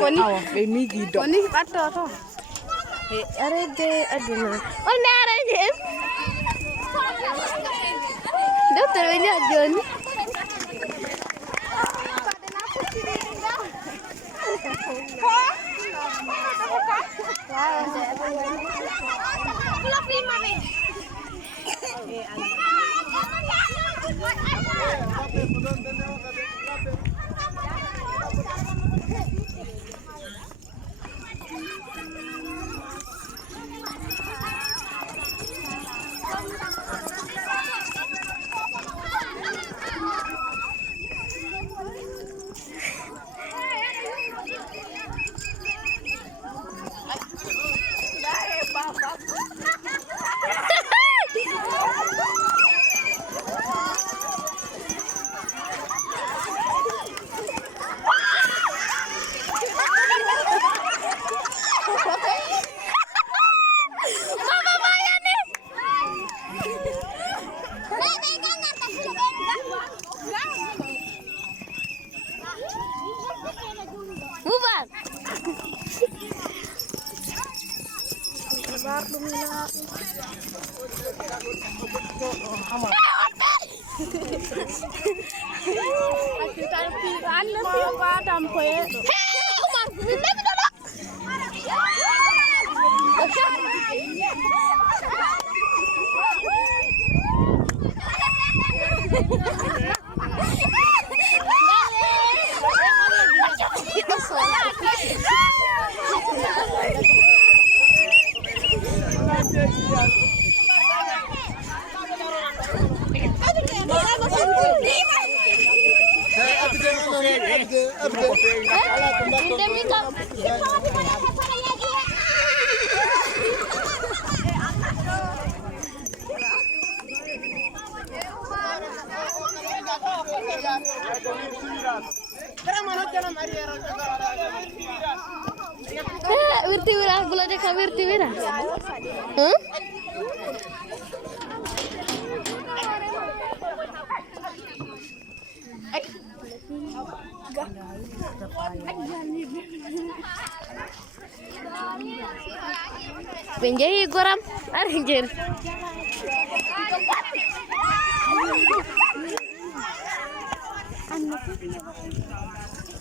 Poni. Be miji do. Poni patto to. Arrange aduna. Oh ne arrange. Dokter banyak John. Bubar. Wirti-wira, gula deh kau wirti-wira. Penjai goram, arrange.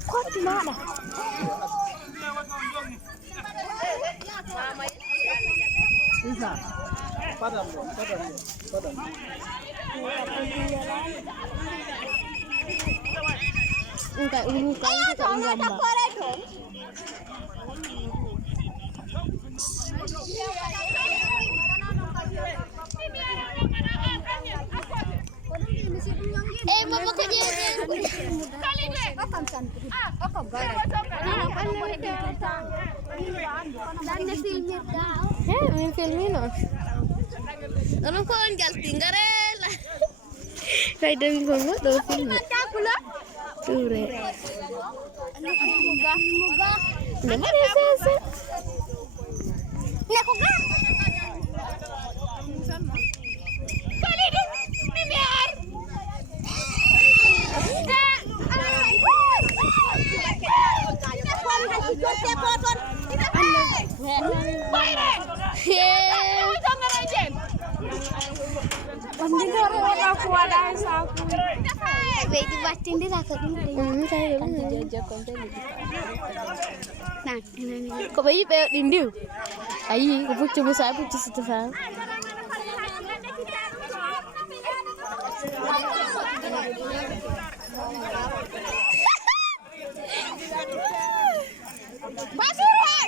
Kuat mana? Padam. Enggak ini kan kita gambar. Bapak kerja. Filmin. Ano ko ang tinggarela. Kaya dami ko mo do film. Ture. Naman isa. Nako ga. Kali din. Mimiar. Kok bayi peyok dindu? Ayi, kau pucuk besar pucuk setesal.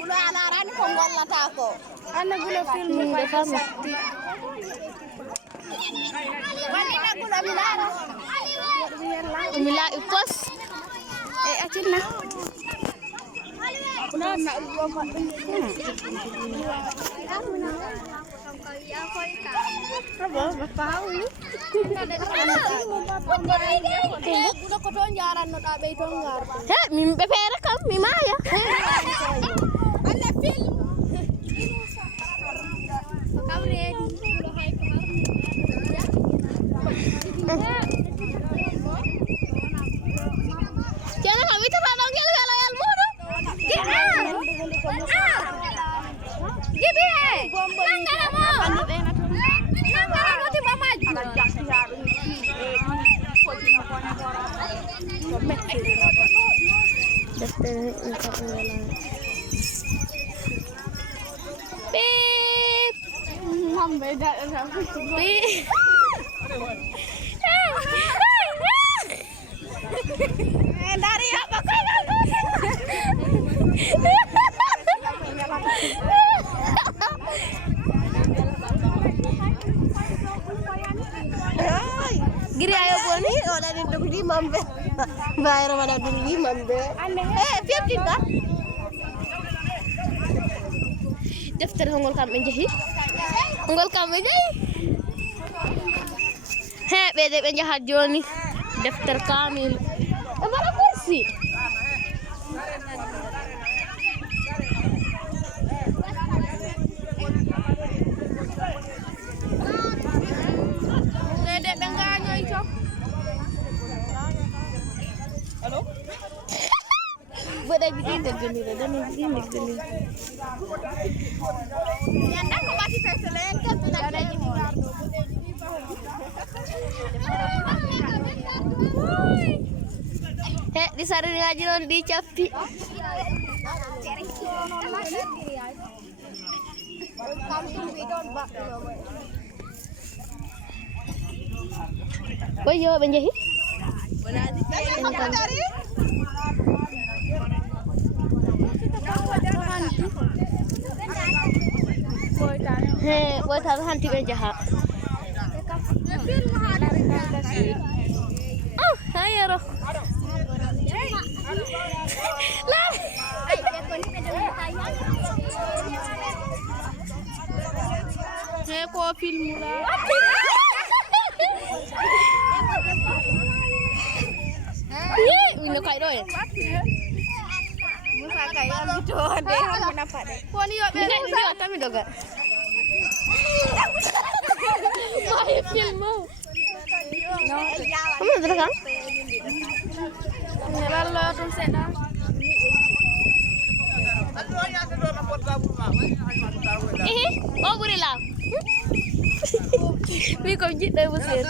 Gula alaran konggol lata ako. Anak gula film bersama. Wanita gula milara. Mila ipos. Acin na. Kuna na uwa pa. Apa? Bapak ini. Gula ko don jaran no tabe tonggar. He, mimpi pera kam, mimaya. Ana film. Kau ready. Jangan kami terlalu ngel-ngel ilmu. deftere ungkap ngelang. Pip. Beda sama Pip. dari apa kau? Giri ayo boni. Orang itu di mambe. Bayar mana dulu di mambe. Piap kita. Daftar hongol kam menjahit. Hongol kam menjahit. Bede penjahat Joni. Daftar Kamil. Mana kursi? Dede benganyo itu. Halo? Bede bikin gini dan ini gini. Yanda kau masih selain kan ada ini. Disaring aja lo di capi. Boy, yo menjahit. Boy tahu hanti menjahat. Oh, ayo roh. Lah. Kau film mula. Minum kain doy. Musa kayak gitu deh, kenapa deh? Kau ni yuk, ni atas mi doga. Mai film mau. Kamu terus kan? Lalu tu sana. Oh buri lah. Mi kau jit dah busir.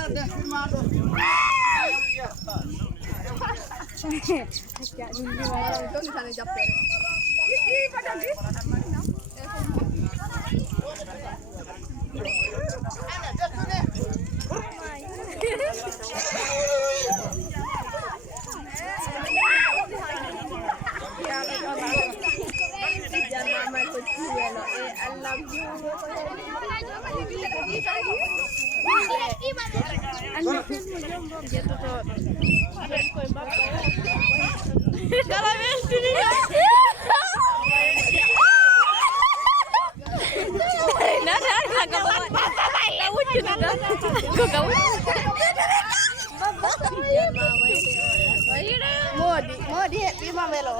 Modi happy mamelo.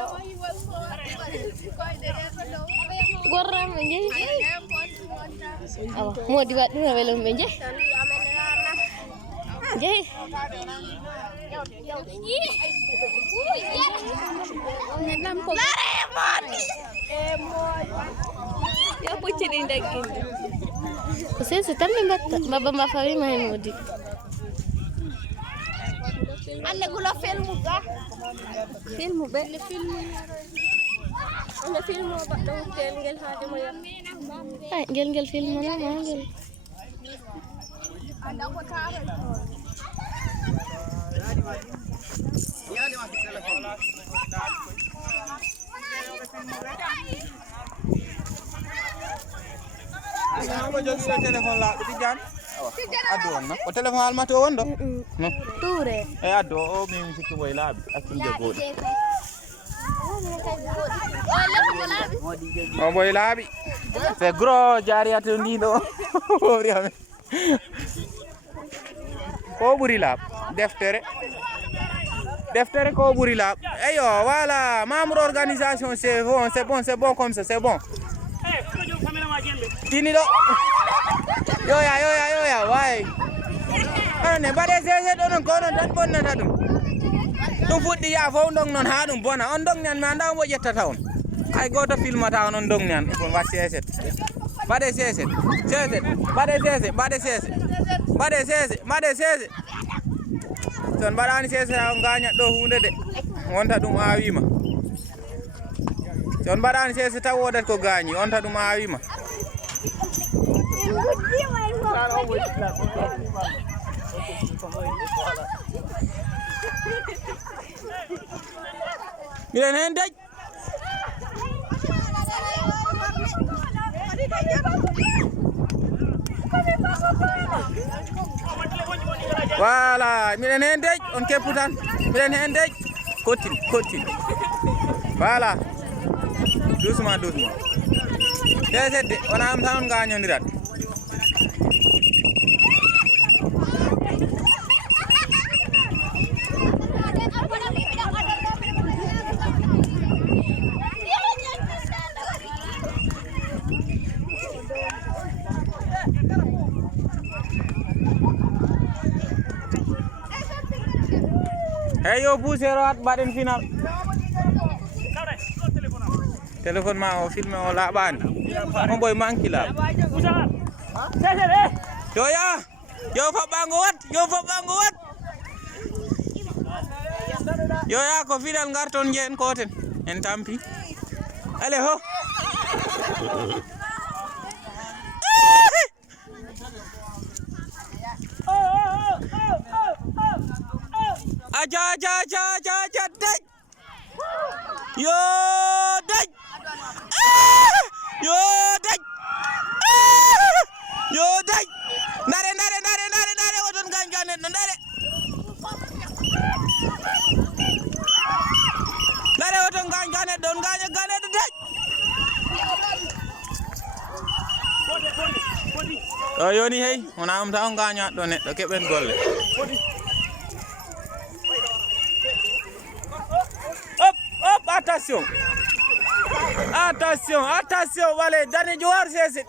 Goreng aja. Oh, mau dibuat dulu belum aja. Jadi. Ya pucin indagin. Saya setan membat baba Fawi main modi. Anda gula film ga? Film be. Anda film apa dong? Gel hati mo ya. Gel film mana gel. Anda ko tahu. Ko jogi o téléphone la ti jan addo on no o téléphone almato won do no Toure e addo o mi sikki boy laabi akki jogodi o boy laabi c'est gros jariyat ndi do wori ame ko buri laab deftere ko buri laab eyo voilà membre organisation c'est bon comme ça c'est bon Tini do. Yo ya, why? Ane bade sese do non kono tan bonna tadum. Dum fuddi ya fo ndong non ha dum bona on dong nyan ma ndaw mo jetta tawon. Ay goto filma tawon on dong nyan ko wat sese. Bade sese. Ton badani sese on ganya do hunde de. wonta ɗum awima so on mbaɗani sese taw wodat ko gañi wonta ɗum awima miɗen hen dej voilà miɗen hen dej on keppu tan miɗen hen dej kottini voilà doucement sesedde wona am tan on gañodirat hey yo poussero at mbaɗen final téléphone ma o filme o laaɓani on boy manki laaɓ yo faɓɓango wat yo ya ko final garton jeen koten en tampi ale ho aja dej yo dej ndare oton gañ ganet no ndare oton gañ ganet don gaña ganet dej o yoni hey wona am taw gaña ɗo neɗɗo keɓen golle attention wale danejo war sese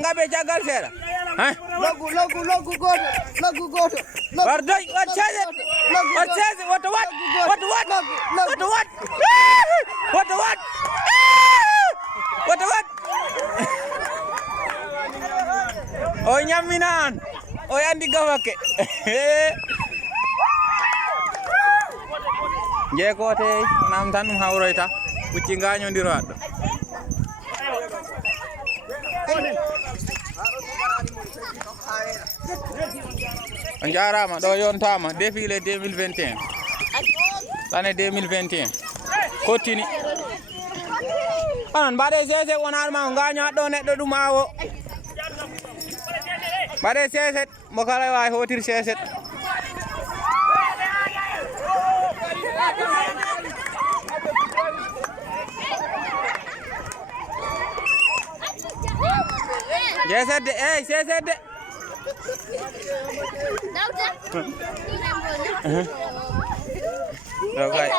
Gabe jagal sera logu goto war doy wat sese what o nyaminan o yandi gawake jeekote nam tan ɗum hawroyta pucci gañodiro aɗɗo on jarama ɗo yontama défilé 2021 l'année 2021 kottini onon mbaɗe sese wonanma ko gaña ɗo neɗɗo ɗum awo mbaɗe seset mo kala wawi hotir seset sesedde okay